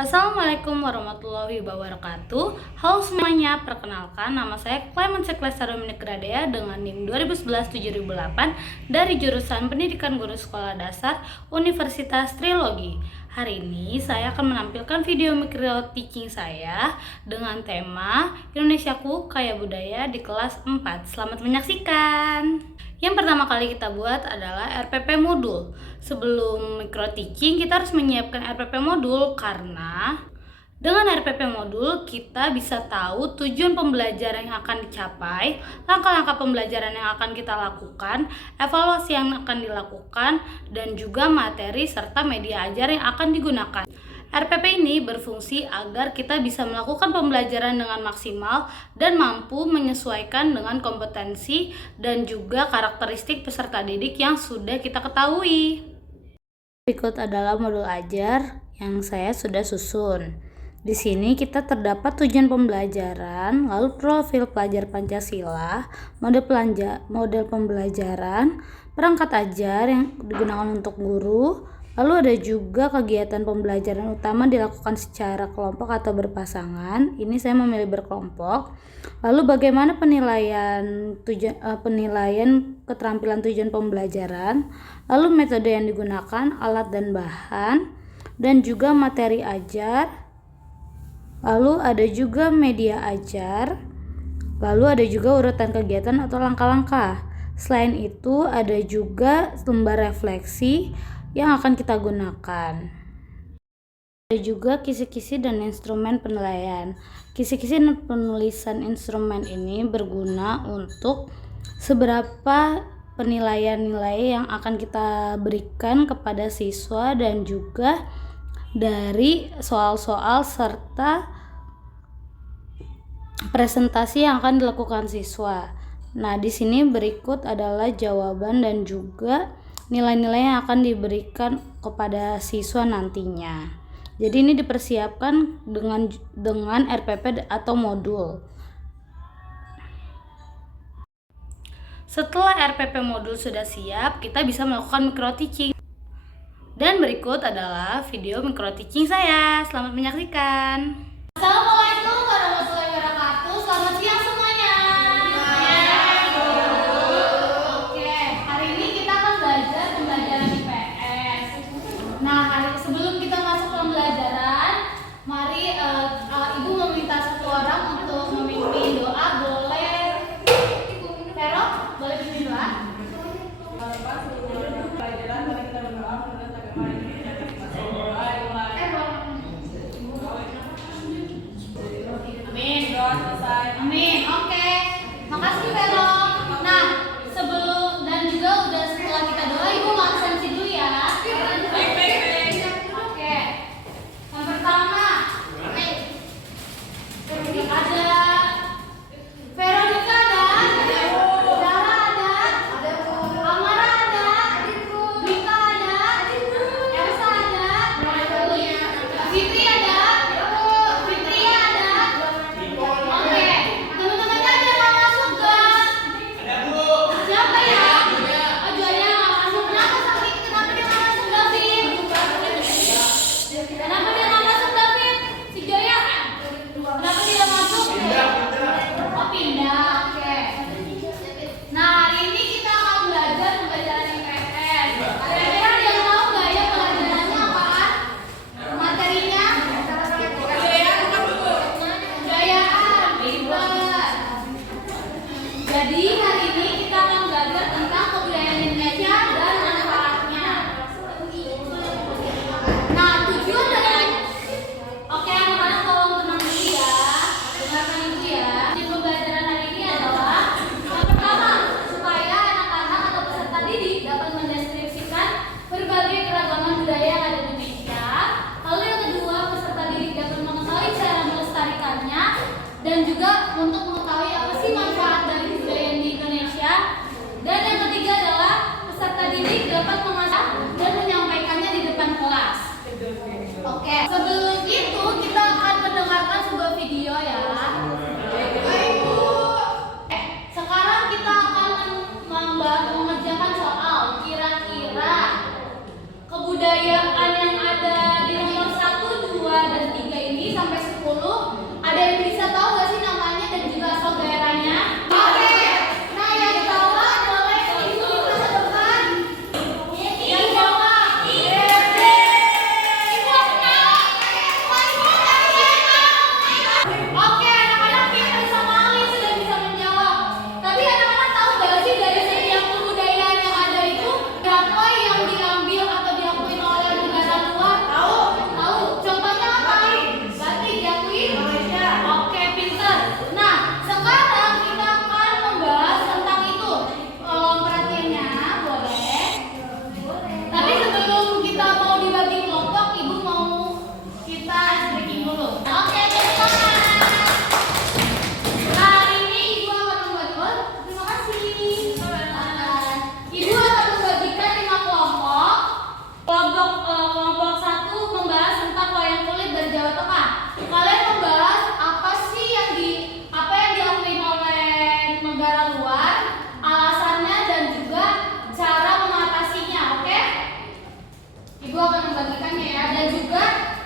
Assalamualaikum warahmatullahi wabarakatuh. Halo semuanya, perkenalkan nama saya Clement Seklesa Dominik Gradea dengan NIM 2011-7008 dari jurusan Pendidikan Guru Sekolah Dasar Universitas Trilogi. Hari ini saya akan menampilkan video micro teaching saya dengan tema Indonesiaku Kaya Budaya di kelas 4. Selamat menyaksikan. Yang pertama kali kita buat adalah RPP modul. Sebelum micro teaching kita harus menyiapkan RPP modul karena dengan RPP modul kita bisa tahu tujuan pembelajaran yang akan dicapai, langkah-langkah pembelajaran yang akan kita lakukan, evaluasi yang akan dilakukan, dan juga materi serta media ajar yang akan digunakan. RPP ini berfungsi agar kita bisa melakukan pembelajaran dengan maksimal dan mampu menyesuaikan dengan kompetensi dan juga karakteristik peserta didik yang sudah kita ketahui. Berikut adalah modul ajar yang saya sudah susun. Di sini kita terdapat tujuan pembelajaran, lalu profil pelajar Pancasila, model pembelajaran, perangkat ajar yang digunakan untuk guru, lalu ada juga kegiatan pembelajaran utama dilakukan secara kelompok atau berpasangan. Ini saya memilih berkelompok. Lalu bagaimana penilaian keterampilan tujuan pembelajaran, lalu metode yang digunakan, alat dan bahan, dan juga materi ajar. Lalu ada juga media ajar. Lalu ada juga urutan kegiatan atau langkah-langkah. Selain itu ada juga lembar refleksi yang akan kita gunakan. Ada juga kisi-kisi dan instrumen penilaian. Kisi-kisi dan penulisan instrumen ini berguna untuk seberapa penilaian nilai yang akan kita berikan kepada siswa dan juga dari soal-soal serta presentasi yang akan dilakukan siswa. Nah, di sini berikut adalah jawaban dan juga nilai-nilai yang akan diberikan kepada siswa nantinya. Jadi ini dipersiapkan dengan RPP atau modul. Setelah RPP modul sudah siap, kita bisa melakukan micro teaching. Dan berikut adalah video micro teaching saya. Selamat menyaksikan. Assalamualaikum warahmatullahi wabarakatuh. Selamat siang semuanya. Oke, hari ini kita akan belajar pembelajaran IPS. Nah, sebelum kita masuk ke pembelajaran, mari Ibu meminta satu orang untuk memimpin doa. Boleh Vero? Boleh pimpin doa?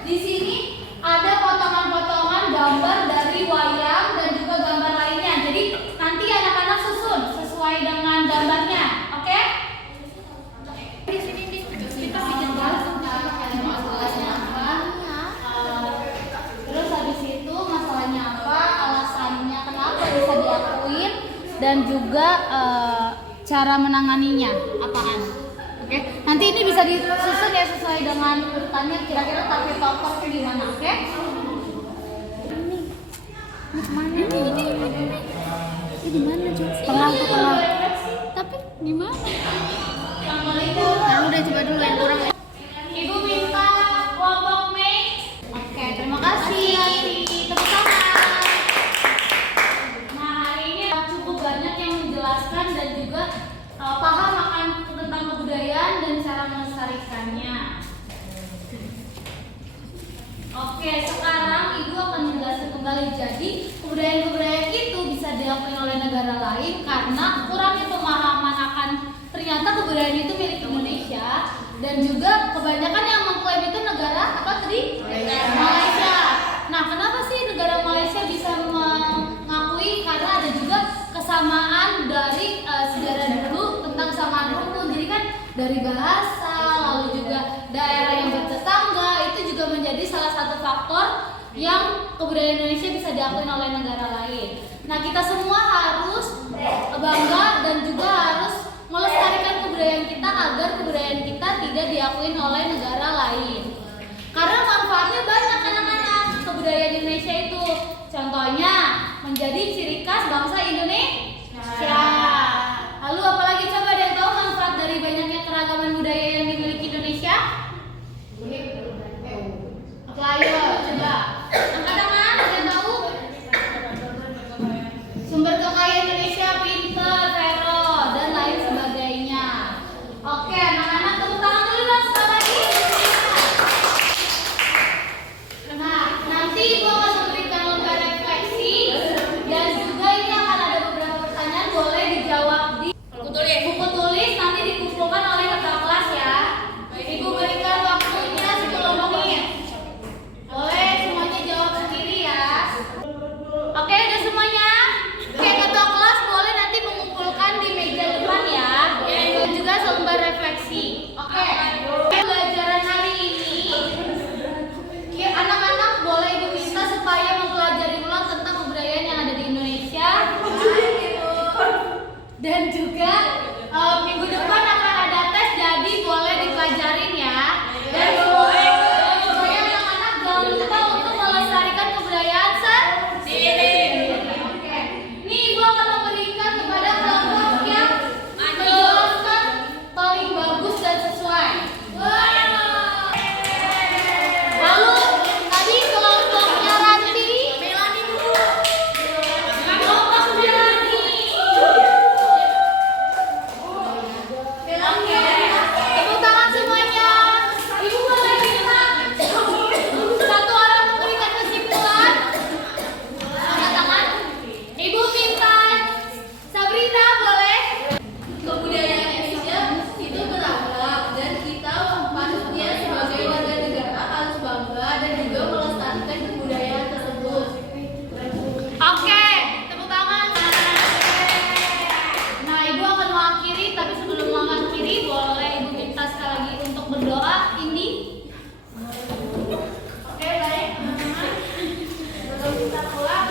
di sini ada potongan-potongan gambar dari wayang dan juga gambar lainnya. Jadi nanti anak-anak susun sesuai dengan gambarnya, oke? Di sini kita jelaskan masalahnya apa. Terus habis itu masalahnya apa, alasannya kenapa bisa diakuin, dan juga cara menanganinya apaan. Oke, nanti ini bisa disusun ya sesuai dengan urutannya, kira-kira target tokoh itu gimana, oke? Ini kemana nih? Ini gimana coba? Tengah tuh tengah. Tapi gimana? Assalamualaikum. Nah, udah coba dulu yang kurang. Ibu minta kelompok Mei. Oke, terima kasih. Tepuk tangan. Nah, hari ini cukup banyak yang menjelaskan dan juga paham akan tentang kebudayaan dan cara melestarikannya. Oke, sekarang Ibu akan menjelaskan kembali. Jadi, kebudayaan-kebudayaan itu bisa diakui oleh negara lain karena kurangnya pemahaman akan ternyata kebudayaan itu milik Indonesia, dan juga kebanyakan yang mengklaim itu negara apa tadi? Malaysia. Nah, kenapa sih negara Malaysia bisa mengakui? Karena ada juga kesamaan dari sejarah dulu tentang kesamaan rukun. Jadi kan dari bahasa, lalu juga daerah yang bertetangga, itu juga menjadi salah satu faktor yang kebudayaan Indonesia bisa diakui oleh negara lain. Nah, kita semua harus bangga dan juga harus melestarikan kebudayaan kita agar kebudayaan kita tidak diakui oleh negara lain. Karena manfaatnya banyak anak-anak kebudayaan Indonesia itu. Contohnya menjadi ciri khas bangsa Indonesia. Lalu apalagi coba ada yang tahu manfaat dari banyaknya keragaman budaya yang dimiliki Indonesia? Oke, ayo coba. Angkat tangan, ada yang tahu? Sumber kekayaan Indonesia, pinter, Vero, dan lain sebagainya. Oke, anak-anak tepuk tangan dulu dong sekali lagi. Nah, nanti Ibu akan memberikan lembar refleksi dan juga ini akan ada beberapa pertanyaan, boleh dijawab di buku tulis, nanti dikumpulkan oleh ketua kelas ya. Ibu berikan waktunya 10 menit. Boleh semuanya jawab sendiri ya. Oke, udah semuanya? Oke, ketua kelas boleh nanti mengumpulkan di meja depan ya. Dan juga selembar refleksi. Oke. Pelajaran hari ini, anak-anak boleh Ibu minta supaya mempelajari ulang tentang kebudayaan yang ada di Indonesia. Dan juga minggu depan akan ada tes, jadi boleh dipelajarin ya. Dan supaya anak-anak jangan lupa untuk melestarikan kebudayaan sendiri. Oke. Ini Ibu akan memberikan kepada kelompok yang menjelaskan paling bagus dan sesuai. Lalu tadi kelompoknya Ranti, kelompok Melani. Oke, tepuk tangan semuanya. Ibu boleh minta satu orang memberikan kesimpulan. Angkat tangan. Ibu minta Sabrina boleh. Kebudayaan Indonesia itu beragam dan kita maksudnya sebagai warga negara harus bangga dan juga melestarikan kebudayaan tersebut. Oke, tepuk tangan. Nah, Ibu akan mengakhiri, tapi sebelum mengakhiri boleh Ibu minta sekali lagi untuk berdoa. Ini. Oke, baik teman-teman. Sebelum kita pulang